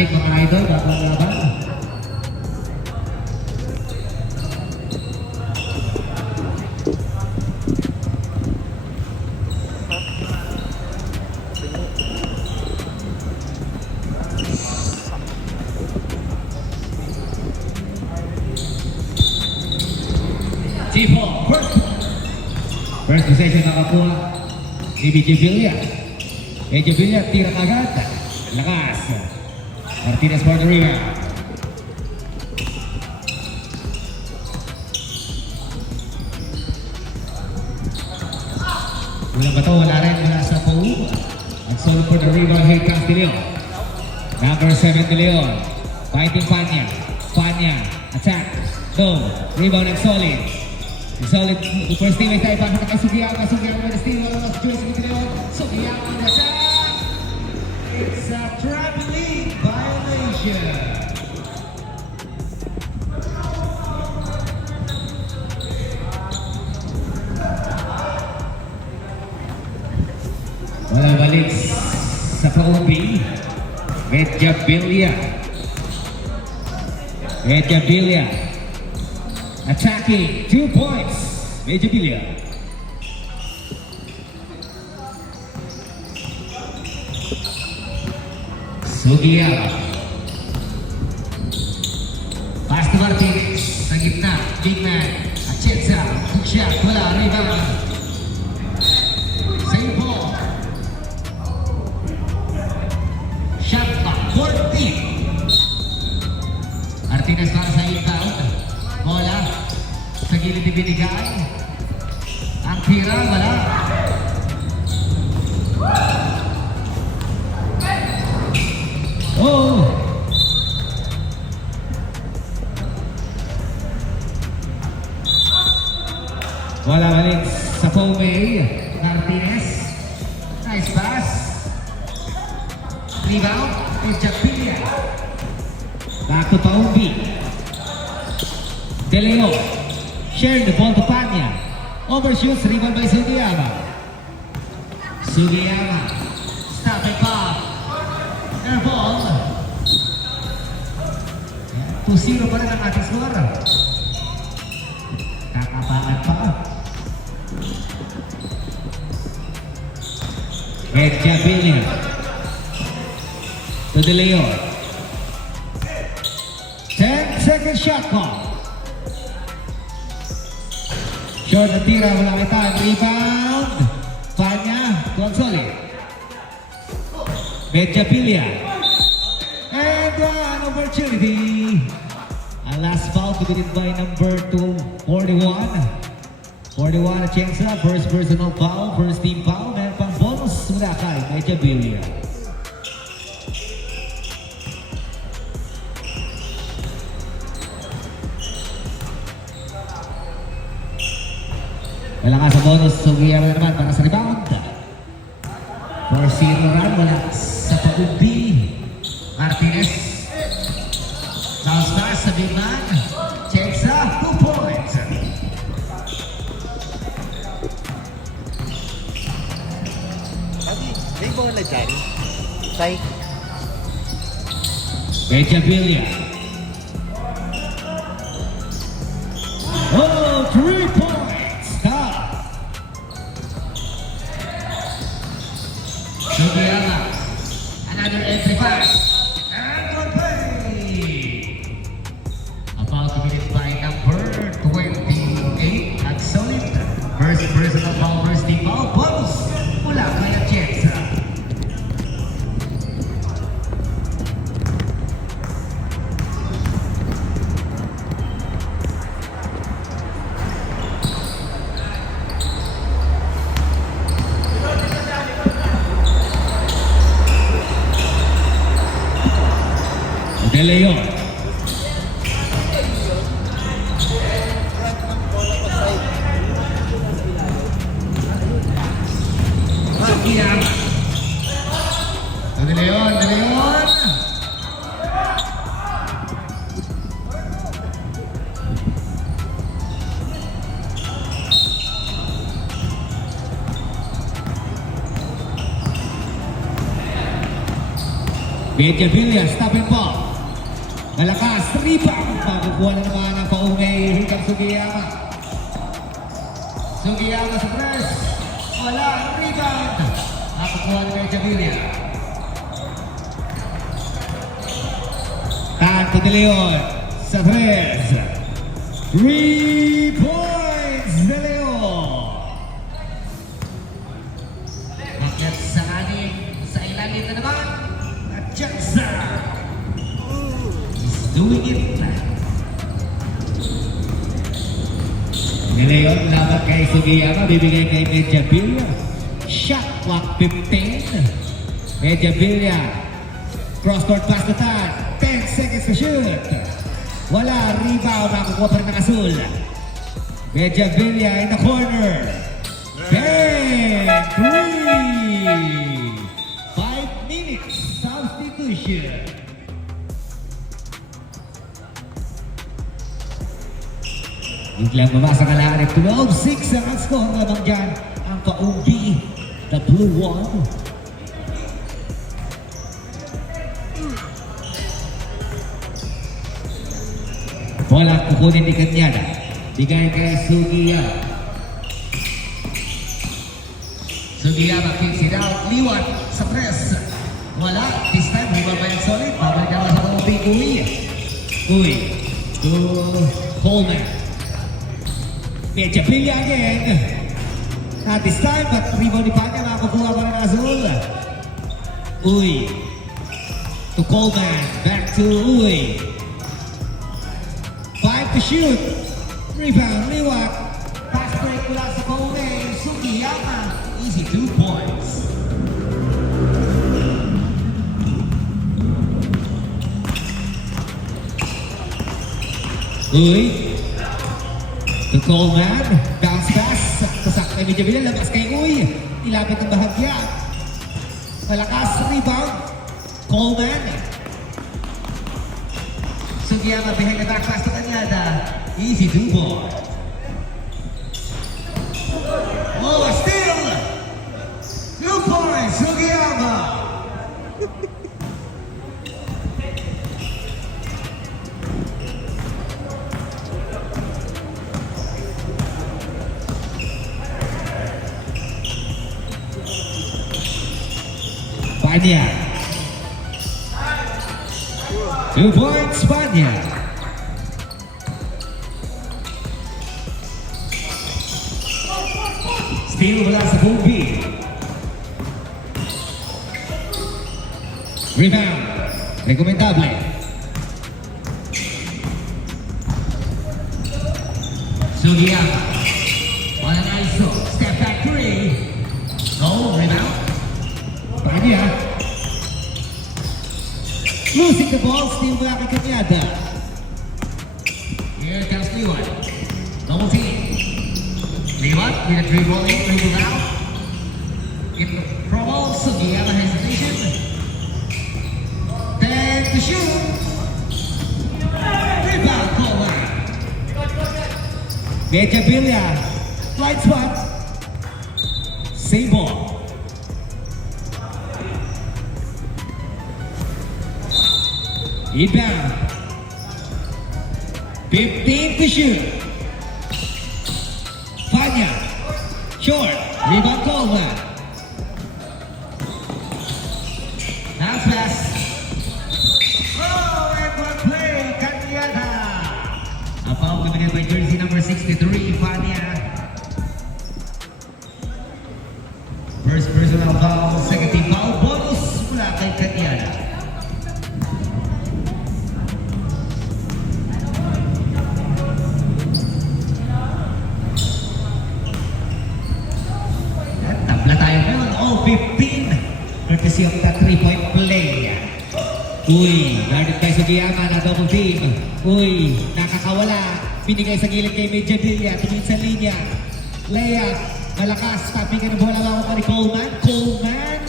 check mga idol bago ang laban. Tipo, first possession nakakuha ni BJ Villa. BJ Villa tira kagad. Lakas. Martinez for the rebound. Walang bato, wala rin mula sa Pau. Nag-solo for the rebound, here comes De Leon. Number 7 De Leon. Fighting Panya. Panya, attack. No, rebound and solid. Solid, the first team ay tayo pa kay Sugiyama. Sugiyama with the steal, lost Joyce with De Leon. Sugiyama on the attack. It's a traveling violation. Walang balik sa Paubi. Medjabilia. Medjabilia. Attacking, 2 points. Medjabilia. Sugiyama. Pass to Martinez. Sa gitna, big man. Achetza. Hook shot. Wala. Rebound. Same ball. Shot clock. 14. Martinez para sa inbound. Bola. Sa gilid ibinigay. Ang tira. Wala. Oh! Wala balik sa Paubi. Martinez. Nice pass. Rebound. Medjabilia. Back to Paubi. De Leon. Sharing the ball to Panya. Overshoots. Rebound by Sugiyama. Sugiyama. Stop and pop. Air ball. 2-0 pa rin ang ating score. Kakapangan pa. Medjabilia. To De Leon. 10-second shot clock. Short na tira, walang kita. Rebound. Panya. Gonzalez. Medjabilia. And an opportunity. Ang last foul committed by number 41. 41 na Chengsa. First personal foul. First team foul. Meron pang bonus mula kay Medjabilia. Wala nga sa bonus. Sugiyama naman para sa rebound. 4-0 run mula sa Paubi. Martinez. Bounce pass sa big man. Checks up. 2 points. Abi, may bola dyan. Psych. Medjabilia. Oh, 3 points. Stop. Sugiyama. Another entry pass. And good play. About to be hit by number 28 at solid. First personal foul, first team foul. Bonus mula kay Atienza. De Leon. Sugiyama. De Leon, De Leon. Villa, stop and pop. Malakas, rebound. Makukuha na naman ang paungay hinggang Sugiyama. Sugiyama sa press. Wala, rebound. Makukuha na Villa. Tanto de Leon sa press. 3 points de Leon. Bakit sa anin, sa ilalim na naman. At Jackson is doing it. Ni Leon laban kay Sugiyama, bibigay kay Medjavilla. Shot clock 15. Medjavilla. Cross-court pass to Tan. 10 seconds to shoot. Wala, rebound. Nakukuha pa rin ng Azul. Medjavilla in the corner. Bang! 3! 5 minutes substitution. Biglang mabasa ka lang at 12-6 ang score lamang dyan. Ang ka-UB, the blue one. Bola kukunin ni Kanyada. Bigay kay Sugiyama. Sugiyama kicks it out. Liwat sa press. Wala. This time, bumabayang solid. Babalik naman sa OP. Uy. To Coleman. Medjavilla again. Not this time, but rebound ni Panya. Makakukuha pa rin ang Azul. Uy. To Coleman. Back to Uy. 5 to shoot. Rebound, Liwat. Fast break mula sa Coleman. Sugiyama. Easy 2 points. Uy. To Coleman. Bounce pass. Tasak kay Medjavilla. Labas kay Uy. Ilapit ng bahagya. Malakas. Rebound. Coleman. Sugiyama behind the back pass to Kanyada. Easy 2 points. Oh, still 2 points, Sugiyama. Panya. 2 points, Panya. Steal mula sa Bubi. Rebound. Recomendable. Sugiyama. On an ISO. Step back 3. No, rebound. Panya. Losing the ball, steal mula kay Kanyada. Here comes Liwat. Double team. Liwat with a dribble in, dribble out. In the promo, Sugiyama hesitation. 10 to shoot. Rebound, Coleman. Medjavilla. Blind spot. Same ball. Inbound. 15 to shoot. Panya. Short. Rebound Coleman. Half pass. Oh, and one play. Kanyada. A foul committed by jersey number 63, Panya. First personal foul. Second team foul. Bonus mula kay Kanyada. Tabla tayo ngayon, all 15. Courtesy of that 3-point play. Uy, guarded kay Sugiyama na double team. Uy, nakakawala. Binigay sa gilid kay Medjavilla. Tumingin sa linya. Layup. Malakas. Tapping ng bola. Wala pa ni Coleman. Coleman.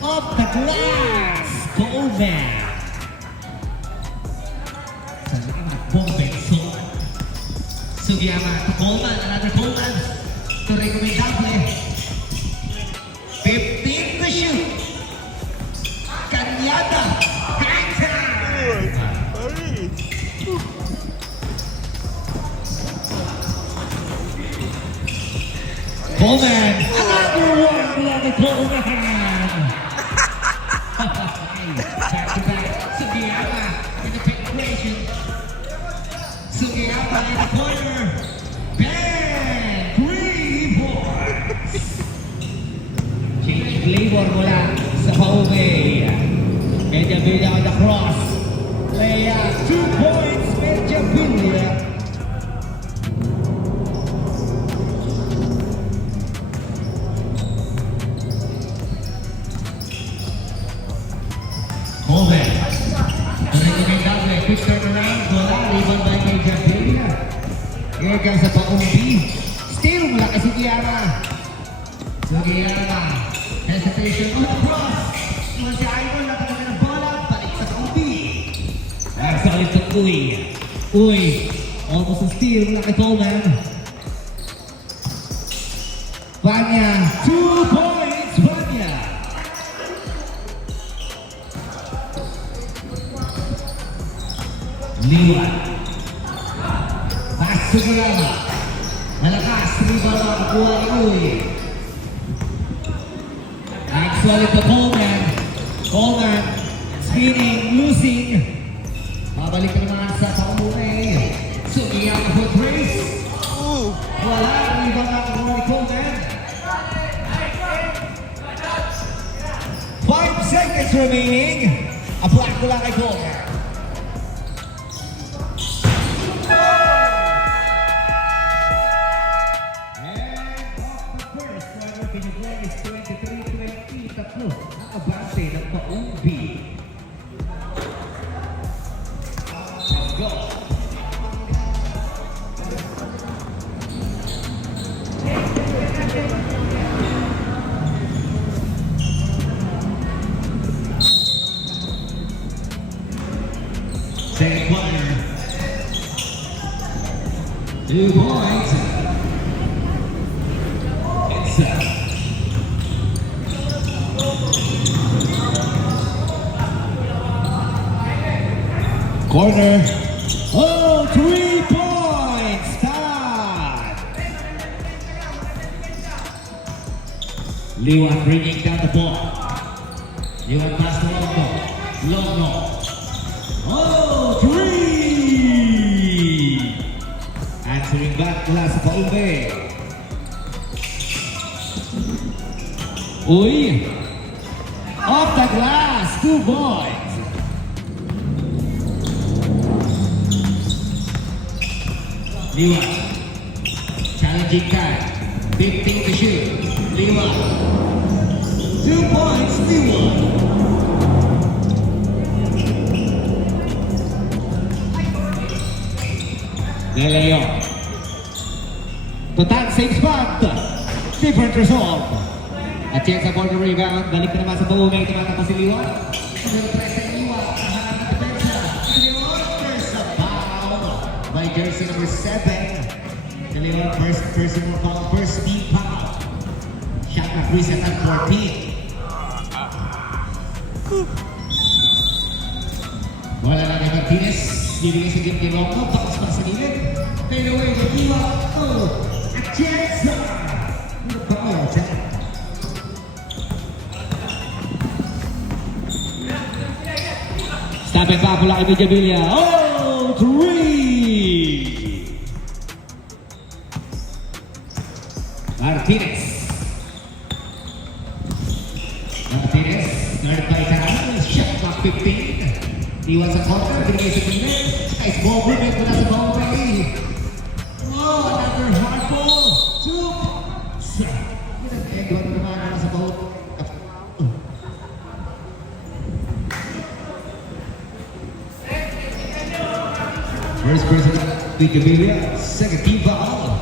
Off the glass. Coleman. Sa linya. Bombenson. Sugiyama to Coleman. Another Coleman. To recommendable. 15 to shoot. Kanyada. Coleman. Another one mula kay Coleman. Back to back. Sugiyama in the penetration. Sugiyama in the corner. Bang! 3 points. Change flavor mula sa pauwi. Medjavilla on the cross. Layup, 2 points, Medjavilla. Coleman. Connecting down with quick turnaround. Wala, rebound by Medjavilla. Here comes sa paumbi. Steal mula kay Sugiyama. Sugiyama. Hesitation on the cross. Iwan si Idol, napaganda ng bola. Balik sa paumbi. Solid to Uy. Uy. Almost a steal mula kay Coleman. Vanya. 2 points. Vanya. Liwan. Pass to Sugiyama. Malakas. Rebound ang kukuha ni Uy. Solid to Coleman. Coleman. Spinning. Losing. Babalik na naman sa paumuli. Sugiyama for Grace. Wala. Rebound ang kukuha ni Coleman. 5 seconds remaining. A block mula kay Coleman. Nakabante ng paumbi. Let's go. Second quarter. 2 points. It's corner. Oh, 3 points. Start. Liwan bringing down the ball. Liwan pass to Longno. Longno. Oh, 3. Answering back mula sa paumbi. Uy. Off the glass. 2 points. Liwan. Challenging time. 15 to shoot. Liwan. 2 points, Liwan. Leleo. Total same spot. Different result. At chance sa border rebound. Balik na naman sa paumay. Tumatapos si Liwan. Press sa Liwan. Nahanap ng depensa. Liwan. There's a foul by jersey number 7. Kaliwan, first personal foul, first team foul. Shot na preset at 14. Wala na kay Martinez. Bibigay sa game kay Longno. Bakas pa sa gilid. Fade away, Liwa. Oh, at chance. Bayo, check. Stop and back mula kay Medjavilla. Oh, 3! Martinez. Martinez, guarded by Taran. Shot clock 15. Iwan sa corner, binigay sa gilid. Nice ball movement mula sa boundary. Oh, another hard ball. 2 points. Pinag-egwan naman mula sa boundary. First person, Medjavilla. Second team foul.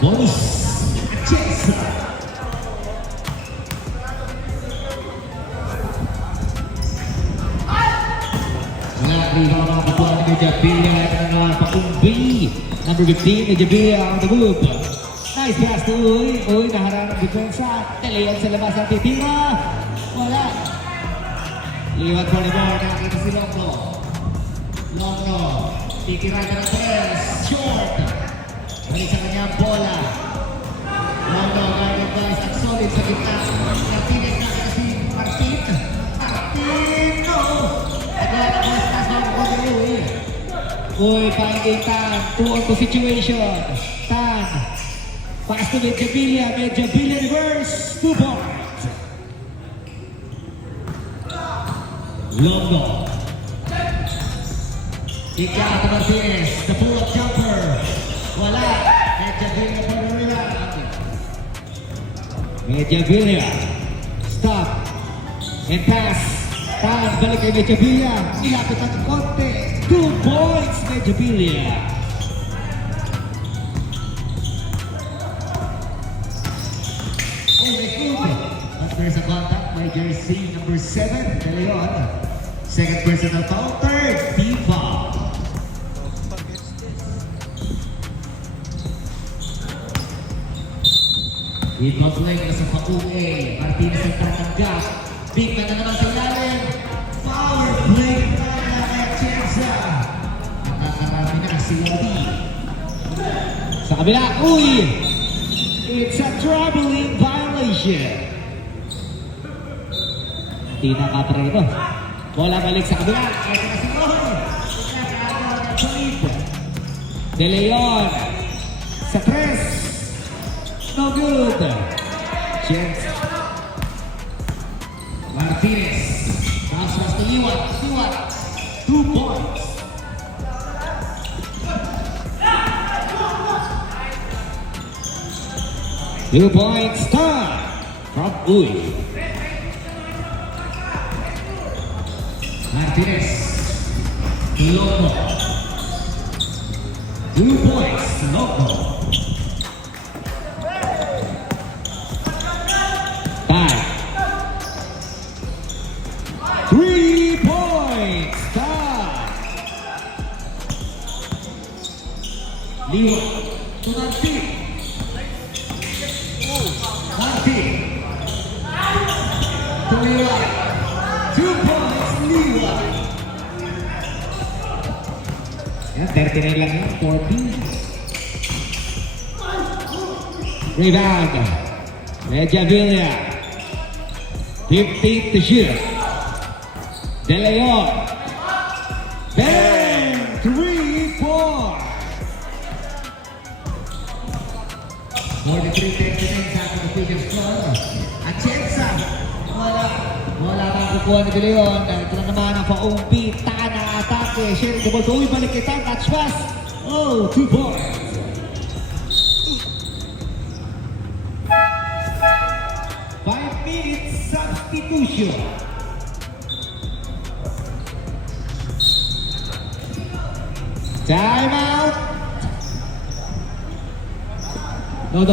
Bonus. Chase. Rebound mga kapuan ni Medjavilla. At pakumbi. Number 15, Medjavilla on the move. Nice pass to Uy. Uy, naharap ng depensa. Taliyan sa labas ang titira. Wala. Liwat pa ni Bor. Nakakita si Longno. Longno. Titira ka ng press. Short. Balik sa kanyang bola. Londo, guided by Solid sa gitna. Napilit na kasi Martin. Martin, no! Naglalabas na sa mga Uy, finding Tan. 2-on-2 situation. Tan. Pass to Medjavilla. Medjavilla reverse. 2 points. Londo. Ika Martinez. The pull-up jumper. Wala. Medjavilla for the rebound. Medjavilla. Stop. And pass. Tan. Balik kay Medjavilla. Ilapit ang konti. 2 points. Medjavilla. But there's a contact by jersey number 7, De Leon. Second personal foul, third team foul. Ito play na sa pa-UA. Martinez ang tatanggap. Big man na naman sa ilalim. Power play na kay Atienza. Nakakarami na si Lodi. Sa kabila, uy! It's a traveling violation. Hindi nakapre ito. Bola balik sa kabila. Ito na si Roy. Nakakaroon ng Solid. De Leon. Sa press. No good. Chance. Martinez. Paswas to Liwat. Liwat. 2 points. Two points time from Uy. Martinez. Loco. 2 points. Loco. Time. 3 points. Time. Liwa. To Martin. Martin. To Liwa. 2 points. Liwa. Yan, 39 lang yun. 40. Rebound. Medjavilla. 15 to shoot. De Leon. Bang! 3 points. 43-39 sa ating previous floor. Atienza. Wala nang kukuha ni De Leon. Ito na naman ang pa-umpi. Tana atake. Sharing the ball. Uy, balik kita. Touch pass. Oh, 2 points. 5 minutes substitution. Time out. No.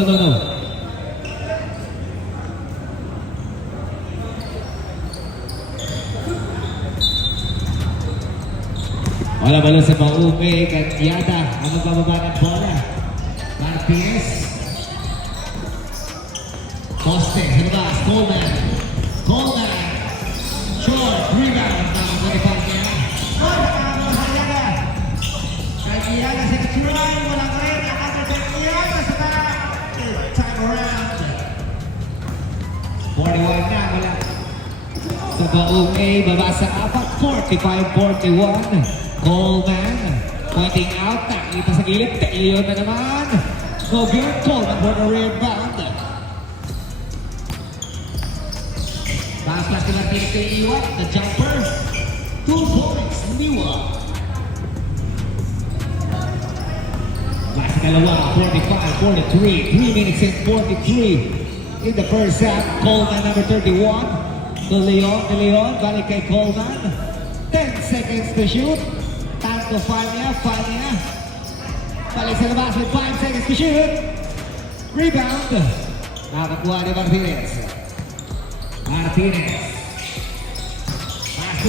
Wala balo sa Maume, Kanyada, ang magbababa ng bola. Martinez. Poste, sa labas, Coleman. Short, rebound, nakakalipan niya. Kanyada. Kanyada sa try, walang rin, Kanyada sa back. Time around. 41 na, wala. Sa Maume, baba sa apat, 45-41. Coleman, pointing out, nakita sa gilid, Leon na naman. No good, Coleman for the rebound. Pass ni Martinez kay Liwa, the jumper. 2 points, Liwa. Last dalawa, 45-43, 3 minutes and 43 in the first half. Coleman, number 31. De Leon, balik kay Coleman. 10 seconds to shoot. Time to Fania. Balik sa labas with 5 seconds to shoot. Rebound. Nakakuha ni Martinez. Pass to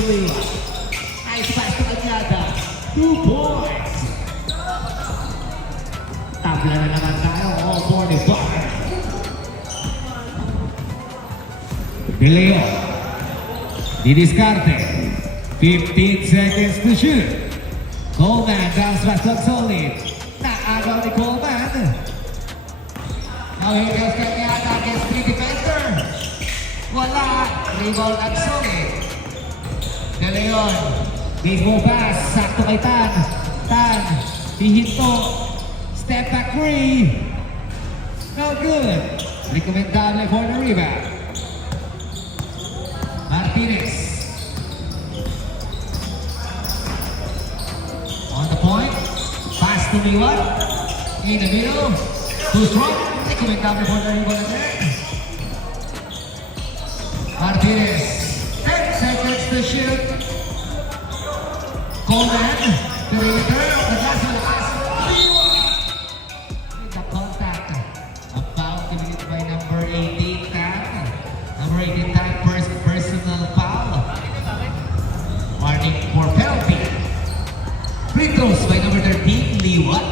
Liwa. Nice pass to Kanyada. 2 points. Tabla na naman tayo. All 45. De Leon. Didiskarte. 15 seconds to shoot. Coleman bounce back to Solid. agaw ni Coleman. Now here goes Cañada against 3 defender. Wala. Rebound at solid. De Leon. Baseball pass. Sakto kay Tan. Tan. Hihinto. Step back 3. No good. Recomendable for the rebound. Martinez. On the point. Pass to Liwan. In the middle. Too strong. Recomendable for the rebound again. Martinez. 10 seconds to shoot. Coleman. To return of the glass of the pass. With the contact. About committed by number 18 Tan. Number 18 Tan, personal foul. Warning for penalty. Free throws by number 13, Liwan.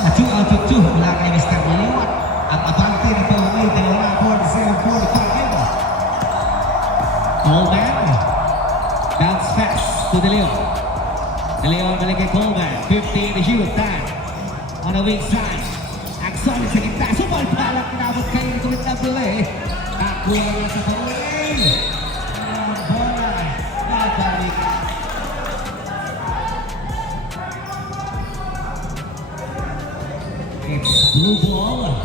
A 2 out of 2 mula kay Mr. Liwan. Ang abante nito ay dalawa for the 7-4-5. Coleman. Bounce fast to De Leon. De Leon balik kay Coleman. 15 to shoot. Tan. On the weak side. Axon sa gitna. Subal palang pinabot kay Nicolet Abdulay. Nakuha niya sa pag-uwi. Ang bola. Nabalik. It's blue ball.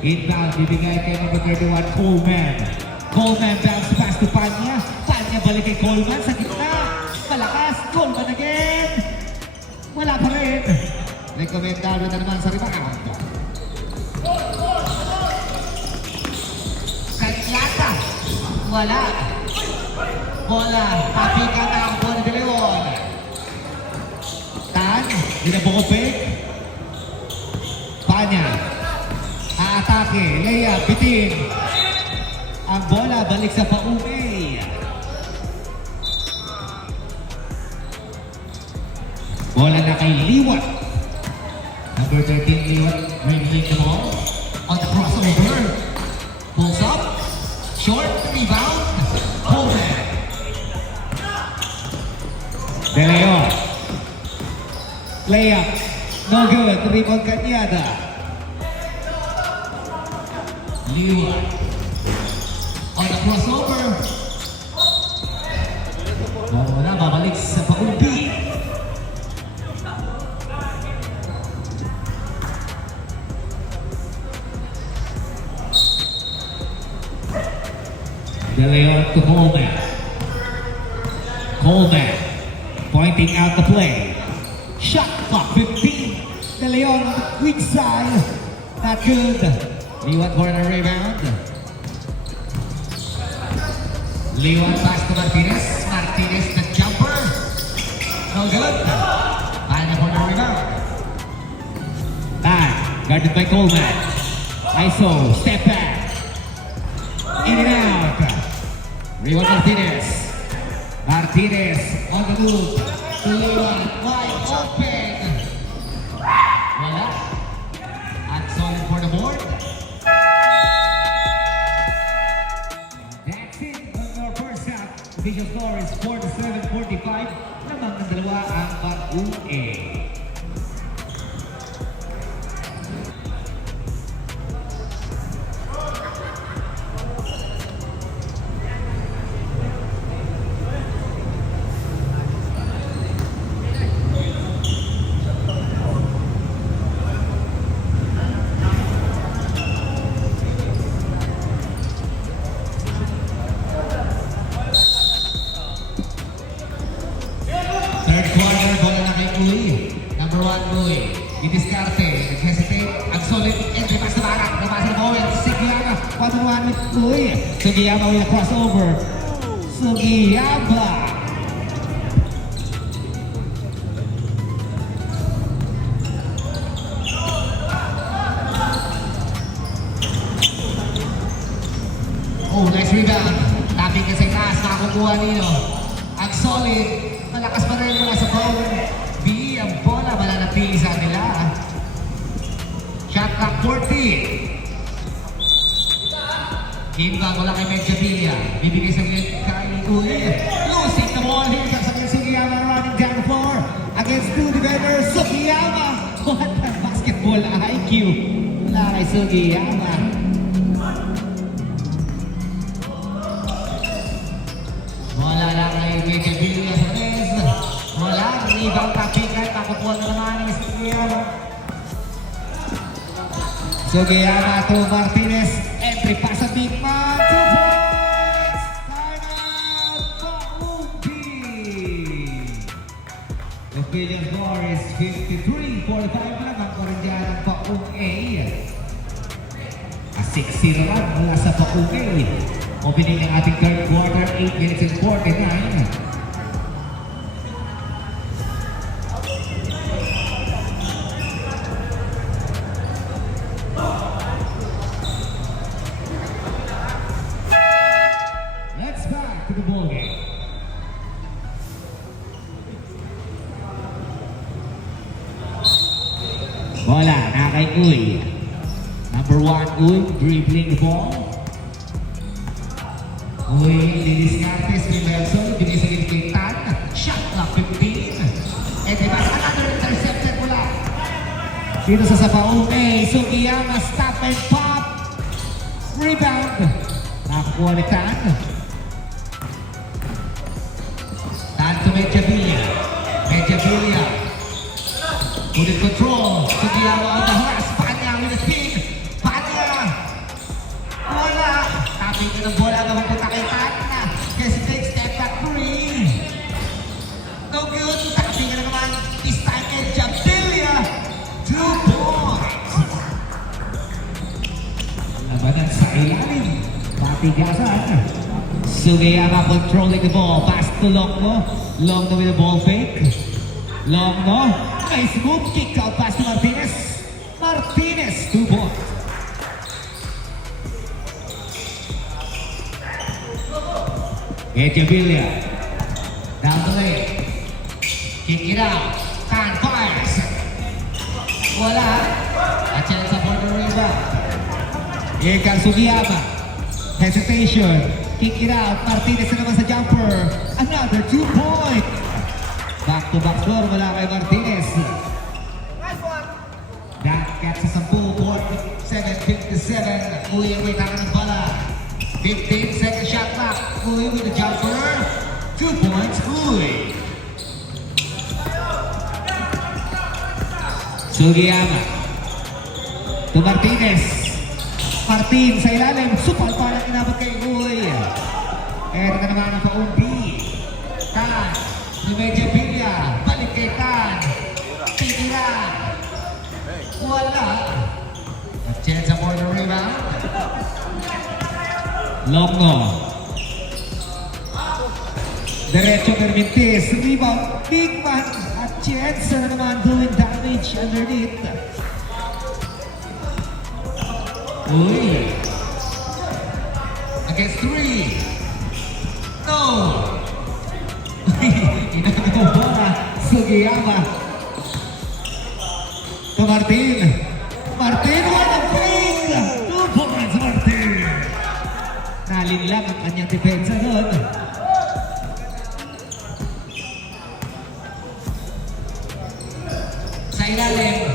Inbound, bibigay kay number 31, Coleman. Coleman bounce pass to Panya. Panya balik kay Coleman sa gitna. Malakas, Coleman again. Wala pa rin. Rekomendado na naman sa rebound. Cañada. Wala. Bola. Papikan na ang bola de Leon. Tan. Binabokopik. Panya. Aatake. Layup. Bitin. Ang bola balik sa pauwi. Bola na kay Liwan. Number 13, Liwan. Bringing the ball. On the crossover. Pulls up. Short. Rebound. Coleman. De Leon. Layup. No good. Rebound Cañada. Liwan. On the crossover. Bola babalik sa pauwi. De Leon to Coleman. Coleman pointing out the play. Shot clock 15. De Leon on the weak side. Not good. Liwan for the rebound. Liwan pass to Martinez. Martinez the jumper. No good. Final for the rebound. Back. Guarded by Coleman. ISO. Step back. In and out. Rebound Martinez. Martinez on the move. Liwan wide open. Wala. And solid for the board. That's it on our first half. Official score is 47-45. Lamang ng dalawa ang pag-uwi. Third quarter, bola na kay Uy. Number 1, Uy. Idiskarte, nag-hesitate. Ang solid entry pass na barak. Nabasa na Bowen. Sugiyama. 1-1 with Uy. Sugiyama with a crossover. Sugiyama. Oh, nice rebound. Tapping kasi makuha nino. Ang solid, malakas pa rin mula sa phone. B, ang bola, mananatili sa nila. Shot clock 40. Imbang wala kay Medjavilla. Bibigay sa kay Uy. Losing the ball here. Kasabay Sugiyama running down the floor. Against two defenders, Sugiyama. What a basketball IQ. Wala kay Sugiyama. Wala na kay Medjavilla sa Rez. Wala. Rebound kapikan. Takupuan na naman ni Sugiyama. Sugiyama to Martinez. Entry pass sa big man. 2 points. Timeout. Paupi. The Philippine score is 53-45 lang ang Korean ng Paung A. A 6-0 lang mula sa Paung A. Opening ng ating third quarter, 8 minutes and 49. Let's back to the ball game. Bola na kay Uy. Number 1 Uy, dribbling the ball. Uy, Liliscarte, Smimelson, binisigin kay Tan. Shot clock 15. And they pass another intercepted mula. Dito sa Sapaong A, Sugiyama, stop and pop. Rebound. Nakakuha ni Tan. Tan to Medjavilla. Medjavilla. Put in control. Sugiyama on the horse. Panya with a spin. Panya. Wala. Taping ko ng bola na mapunta kay Tan. Hesitate, step back 3. No good. Taping ko na naman. This time Medjavilla. 2 points. Labanan sa ilalim. Patigasan. Sugiyama controlling the ball. Pass to Longno. Longno with the ball fake. Longno. Nice move. Kick out pass to Martinez. Martinez. 2 points. Medjavilla. Down the lane. Kick it out. Tan fires. Wala. A chance for the rebound. Here comes Sugiyama. Hesitation. Kick it out. Martinez na naman sa jumper. Another 2 points. Back to back score mula kay Martinez. That gets us a full board. 7:57. Uy, away tayo ng bala. 15-second shot clock. Uy with the jumper. 2 points. Uy. Sugiyama. To Martinez. Martin sa ilalim. Supal parang inabot kay Uy. Eto na naman ang Paumbi. Tan. Si Medjavilla. Balik kay Tan. Titira. Wala. A chance for the rebound. Longno. Derecho Permintis. Rebound. Big man. At chance na naman doing damage underneath. Uy. Against 3. No. Inagaw bola. Sugiyama. To Martin. Martin, what a fake! 2 points, Martin. Nalinlang ang kanyang depensa doon. Sa ilalim.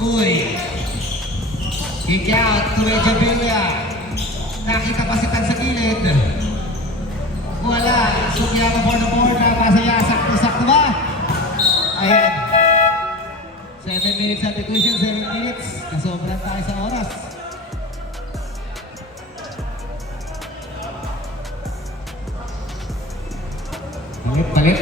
Uy. Kick out to Medjavilla. Nakita pa si Tan sa gilid. Wala. Sugiyama for the board. Napasaya. Sakto-sakto ba? Ayan. 7 minutes at the question. 7 minutes. Kasobrang tayo sa oras. Palit.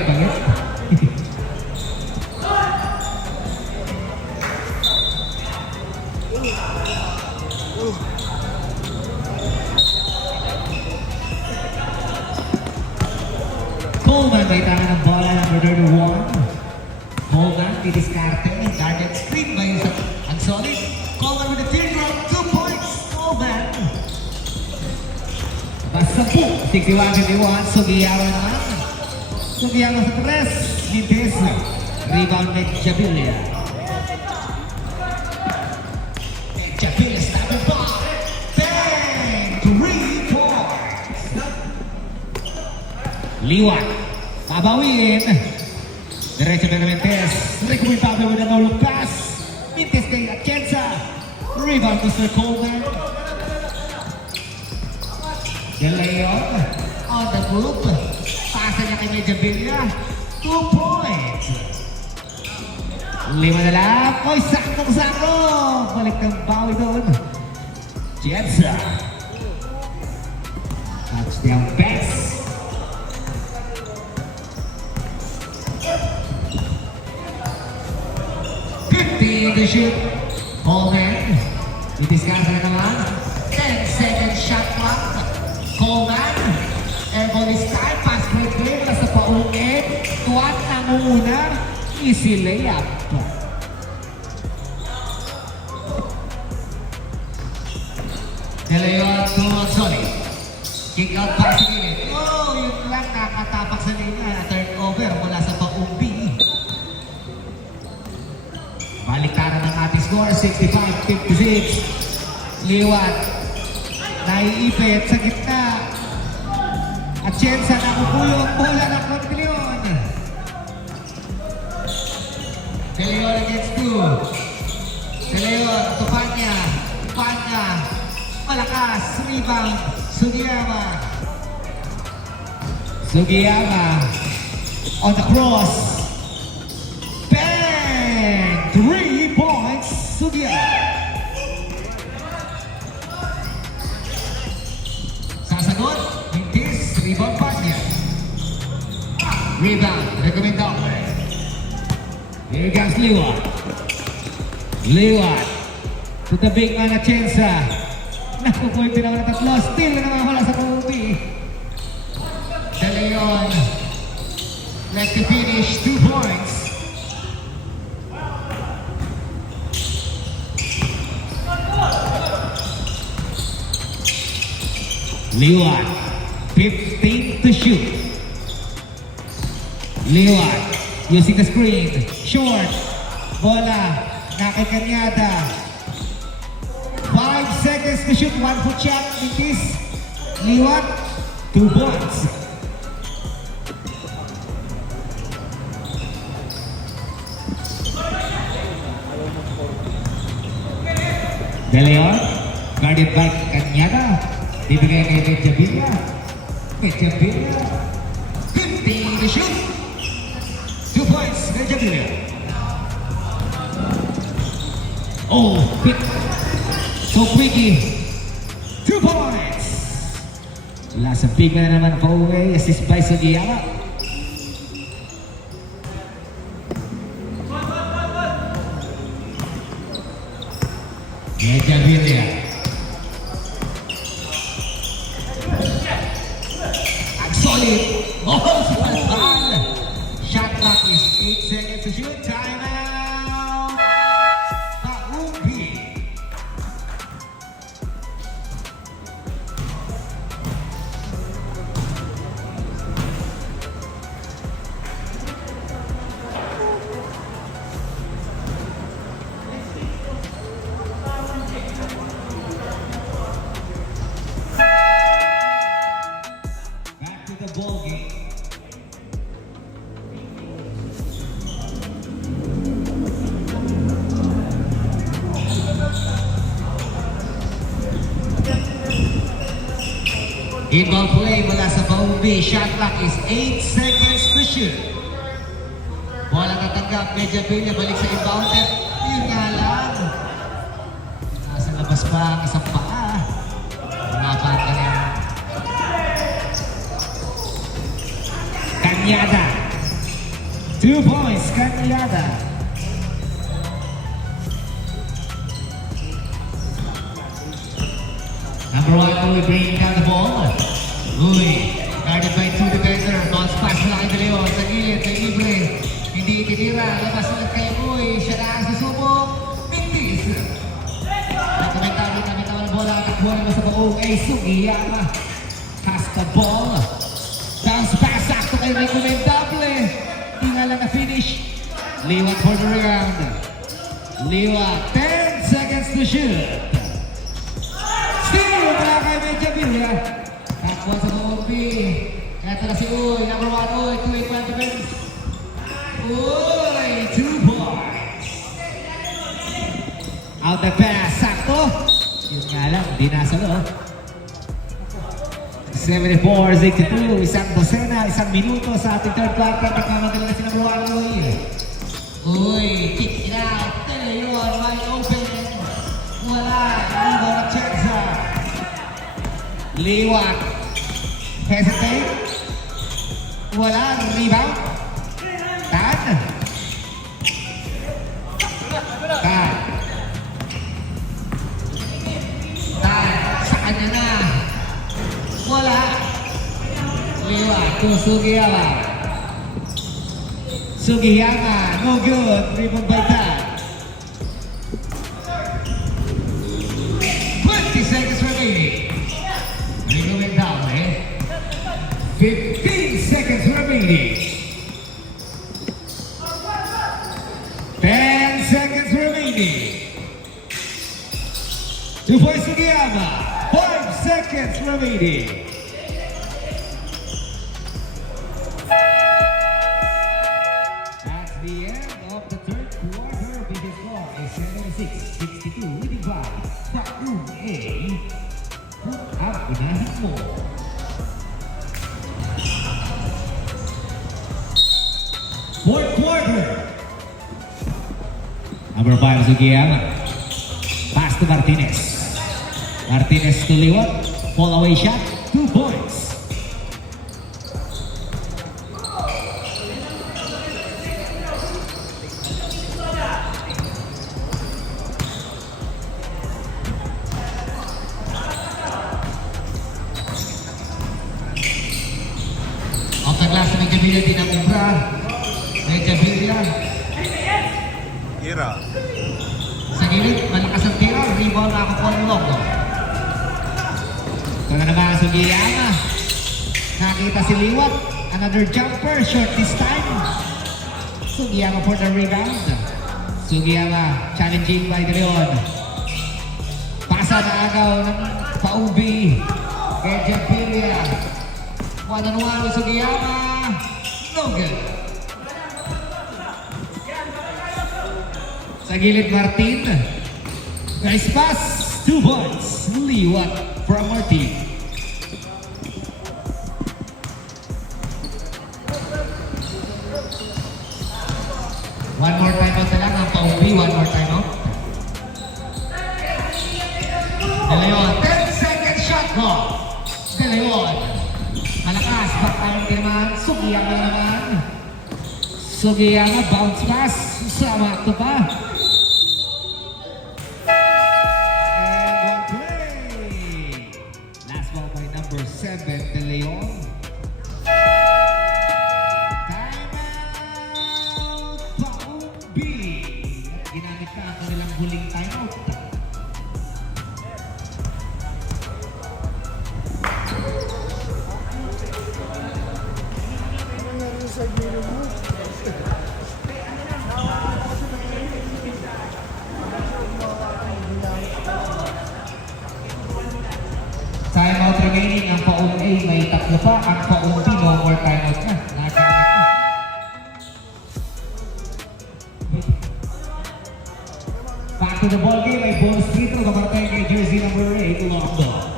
Coleman may tangan ng bola number 31. Coleman, Liliscarte, guarded screen by ang solid. Coleman with the field goal, 2 points. Coleman. Bas 10. 61-51. Sugiyama naman. Sugiyama sa tres. Mintis. Rebound med Jabilia. Jabilia stopping ball. Bang! 3 points. Liwan. Babawin. Diretso na Mintis. Rekomendable with a no-look pass. Mintis kay Atienza. Rebound Mr. Coleman. De Leon on the move. Pasa niya kay Medjabilia. 2 points. 5 na lang. Oy, saktong-sakto. Balik ng bawi doon. Atienza. Touchdown pass. To shoot. Coleman. Didiskasa na naman. 10-second shot clock. Coleman. Airball is time. Pass break game. Nasa paungin. Tuwat na muna. Easy layup. De Leon to Monzoni. Kick out pass again. Oh, yun lang. Nakatapak sa linya. Turnover mula sa paumbi. Baliktaran ng ating score, 65-56. Liwat, naiipit sa gitna. Atienza nakukulo ang bola ng Monteleon. De Leon against 2. De Leon, Tupanya. Malakas, rebound, Sugiyama. Sugiyama on the cross. 3 points, Sugiyama. Sasagot, Mintis, rebound pass niya. Rebound, rekomendable. Here comes Liwat. Liwat to the big man Atienza. Nakukuha naman ng tatlo. Still na naman wala sa pauwi. De Leon, let the finish, 2 points. Liwan, 15 to shoot. Liwan, using the screen. Short. Bola. Nakay Kanyada. 5 seconds to shoot. 1 foot shot. Mintis. Liwan, 2 points. De Leon, guarded by Kanyada. Dibigay kay Medjabilia. Medjabilia. 15 to shoot. 2 points, Medjabilia. Oh, quick. So quickie. 2 points. Last big na naman pa uwi. Assist by Sugiyama. Medjabilia. Solid. Oh, foul. Shot clock is 8 seconds to shoot. Timeout. Paumbi. The ball game. Inbound play mula sa Paumbi. Shot clock is 8 seconds to shoot. Bola natanggap. Medjabilia balik sa inbounder. Yun nga lang. Nasa labas pa ang isang paa. Pinapalit ka niya. Kanyada. 2 points, Kanyada. Number 1, Louis bringing down the ball. Louis, guarded by 2 defender. Bounce pass mula kay De Leon. Sa gilid, sa libre. Hindi itinira. Labas ulit kay Louis. Siya na ang susubok. Mintis. Nagkomentary na bitaw ng bola. Takbuhan mo sa baong ay Sugiyama. Cast the ball. Bounce pass sakto kay Rico Mendable. Di nga lang na-finish. Liwat for the rebound. Liwat, 10 seconds to shoot. Steal mula kay Benjavilla. Takbo sa OP. Kaya tala si Uy, number 1 Uy, 2-8 defense. Uy, 2 points. Out the pass, sakto. Yun nga lang, di nasa loob. 74-62, isang dosena, isang minuto sa ating third quarter. Nagmamadala na si number 1 Uy. Uy, kick it out. De Leon, wide open. Wala, Liwa na Chenza. Liwat. Hesitate. Wala, rebound. Tan. Tan. Tan, sa kanya na. Wala. Liwat, to Sugiyama. Sugiyama, no good. Rebound by Tan. 20 seconds remaining. Rebound down, 15 seconds remaining. 10 seconds remaining. 2 points Sugiyama. 5 seconds remaining. That's the end of the third quarter. Biggest score is 76-62. Leading by Paum A. Put up unahin mo. Fourth quarter. Number 5, Sugiyama. Pass to Martinez. Martinez to Liwat. Fall away shot. 2 points. Off the glass, Benjavilla din ang umbra. Benjavilla. Ira. Sa gilid, malakas ang tira. Rebound na ako po ng Loco. Ito na naman ang Sugiyama. Nakita si Liwat. Another jumper. Short this time. Sugiyama for the rebound. Sugiyama challenging by De Leon. Pasa na agaw ng Paubi. Benjavilla. 1-on-1 Sugiyama. No good. Sa gilid Martin. Nice pass. 2 points. Liwat from Martin. One more time out na lang ang Paubi. One more time out. De Leon. 10-second shot clock. De Leon. Malakas. Back din naman. Sugiyama naman. Sugiyama. Bounce pass. Sama ito pa. Number 7, De Leon. Timeout, Paubi. Ginamit pa ang kanilang huling timeout. Timeout remaining ang Paum A, may 3 pa. Ang Paum B, no more timeout na. Nagamit na. Back to the ball game, may bonus free throw. Kamartay kay jersey number 8, Londo.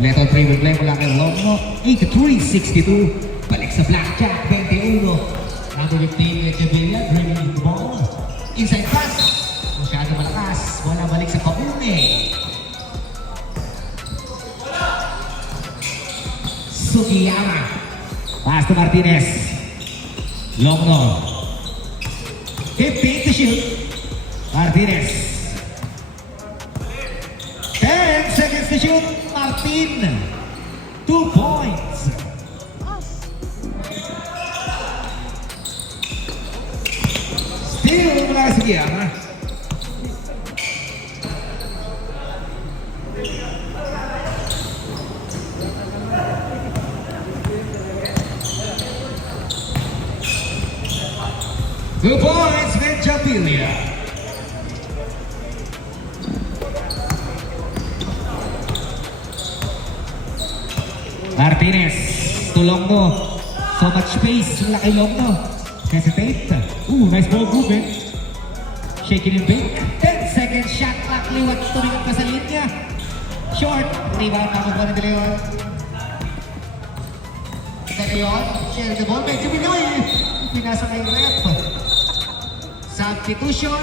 Leto 3 will play mula kay Londo. 83-62. Balik sa blackjack, 21. Number 15, Benjavilla, dribbling the ball. Inside pass. Masyado malakas. Bola balik sa Paune. Sugiyama. Pass to Martinez. Londo. 15 to shoot. Martinez. shoot, Martin. 2 points. Steal mula kay Sugiyama. Two points, Venjapilia. Martinez, tulong mo. So much space, laki long mo. Hesitate. Ooh, nice ball movement. Shake it and bake. 10 seconds shot clock. Liwat, tumingin pa sa linya. Short. Rebound na po ni De Leon. De Leon, share the ball. Medyo Pinoy. Pinasa kay rep. Substitution.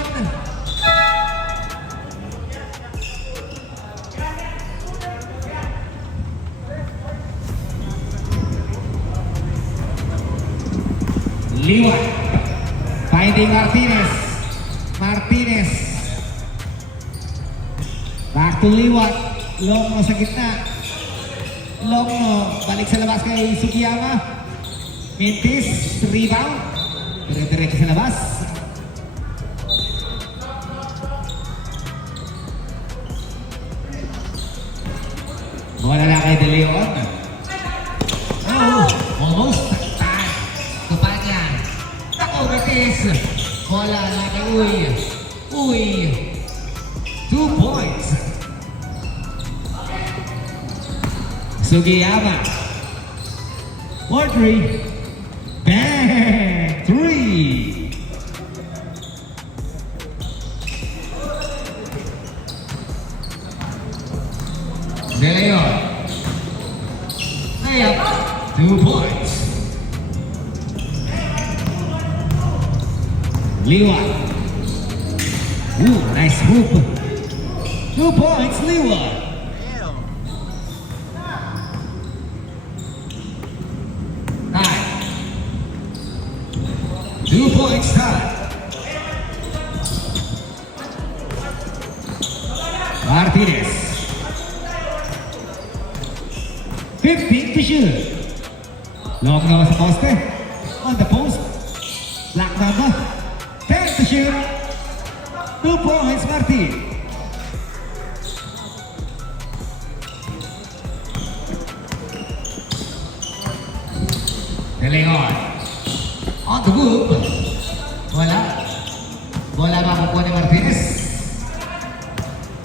Liwat. Finding Martinez. Martinez. Back to Liwat. Long mo sa gitna. Long mo. Balik sa labas kay Sugiyama. Mintis. Rebound. Dire-diretso sa labas. Wala na kay De Leon. Oh, almost. Kupanya. Tako Betis. Bola na kay Uy. Uy. 2 points. Sugiyama. 4-3. Bang! 3. De Leon. Layup. 2 points. Liwat. Ooh, nice hoop. 2 points, Liwat. Time. 2 points time. Martinez. 15 to shoot. Long naman sa poste. On the post. Black number. 10 to shoot. 2 points, Martin. De Leon. On the move. Wala. Bola makukuha ni Martinez.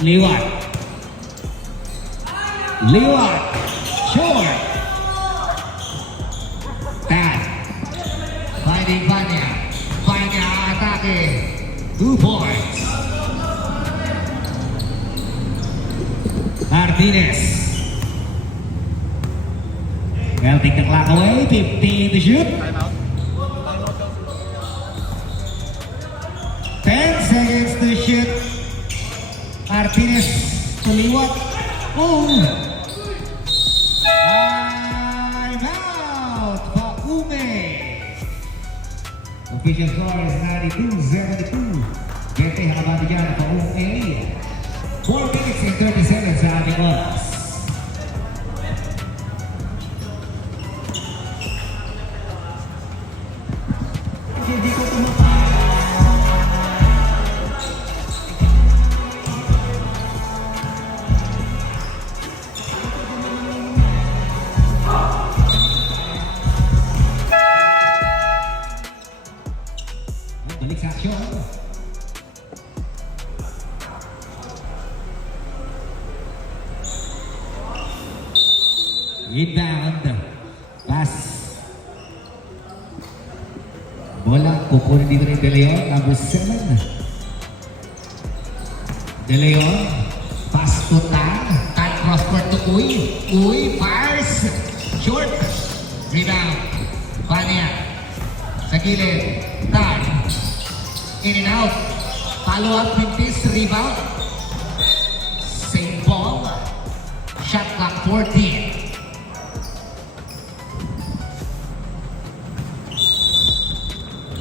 Liwat. Liwat. Short. Tad. Finding Vanya. Vanya atake. 2 points. Martinez. Well, take the clock away. 15 to shoot. 10 seconds to shoot. Martinez to Liwat. Oh! I'm out! Paume! Official score is 92-72. Bete hakabati dyan ang Paume. 4 minutes and 30 seconds sa ating oras. Hindi ko tumapa. Balik sa aksyon. Inbound. Pass. Bola kukunin dito ni De Leon. Number 7. De Leon. Pass to Tan. Tan cross-court to Uy. Uy fires. Short. Rebound. Vanya. Sa gilid. Tan. In and out. Follow up with this rebound. Same ball. Shot clock 14.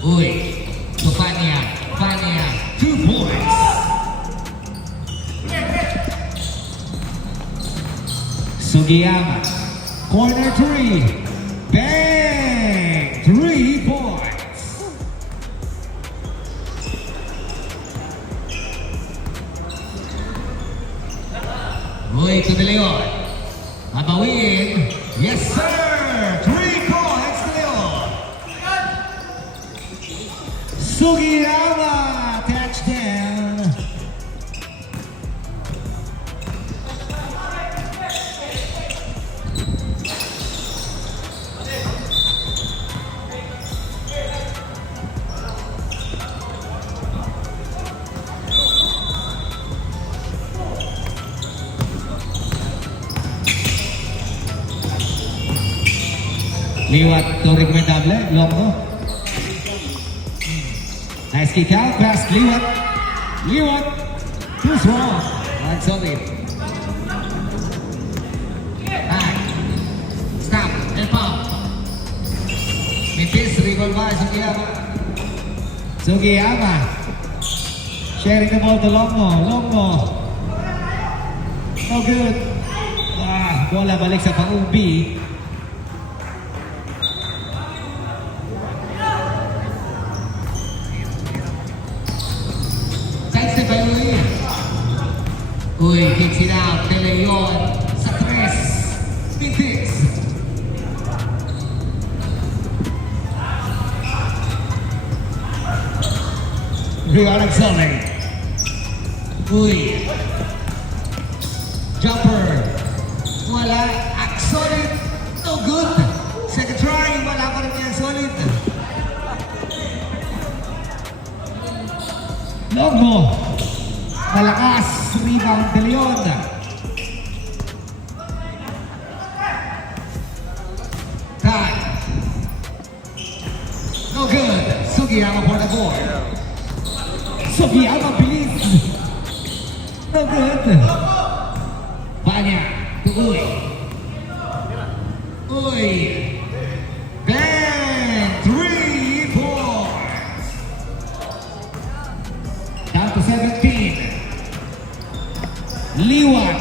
Uy. To Vanya. Vanya. 2 points. Sugiyama. Corner 3. Bang! 3 points. Uy, to De Leon. Mabawin. Yes, sir! 3 points, De Leon. Sugiyama, touchdown. Liwat to recomendable, Longo. Nice kick out, pass Liwat. Liwat, too strong. That's solid. Back. Stop, and pump. Mitis, recall by Sugiyama. Sugiyama. Sharing the ball to Longo. Longo. No good. Bola balik sa pang-ubi. Uy, kicks it out, De Leon sa 3. Mitis. Rio Alexander. Uy. Jumper. Wala. Solid. No good. Second try. Wala pa rin yan. Solid. Longo. Malakas. Rebound De Leon. Time. No good. Sugiyama for the ball. Sugiyama bilis. No good. Panya. To Uy. Uy. Bang. 3 points. Down to 17. Liwat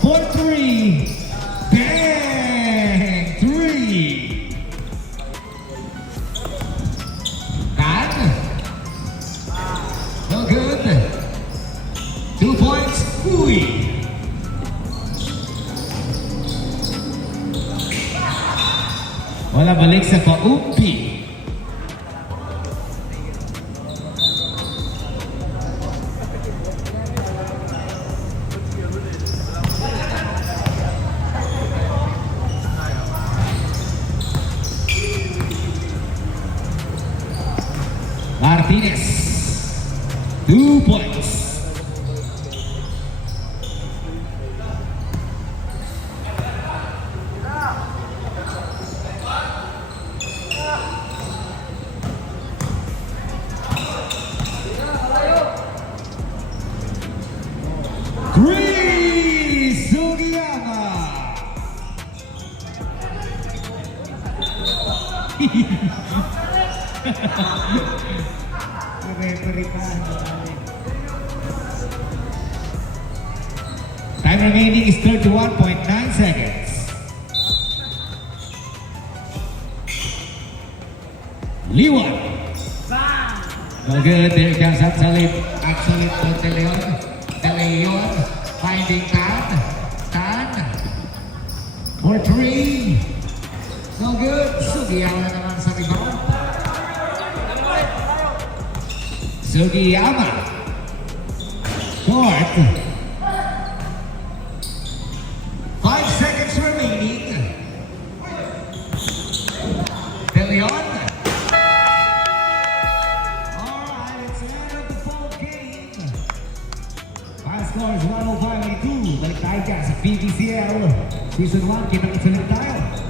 for 3. Bang! 3. Tan. No good. 2 points. Uy. Wala balik sa pa-upi. Martinez, 2 points. Chris Sugiyama. Time remaining is 31.9 seconds. Liwat. No good. There comes Absolute. Absolute to De Leon. De Leon finding Tan. Tan. For 3. No good. Sugiyama na naman sa rebound. Sugiyama. Short. 5 seconds remaining. De Leon. Alright, it's the end of the ball game. Final score is 105-82. Balik tayo dyan sa PBCL. Season 1, kita-kita tayo.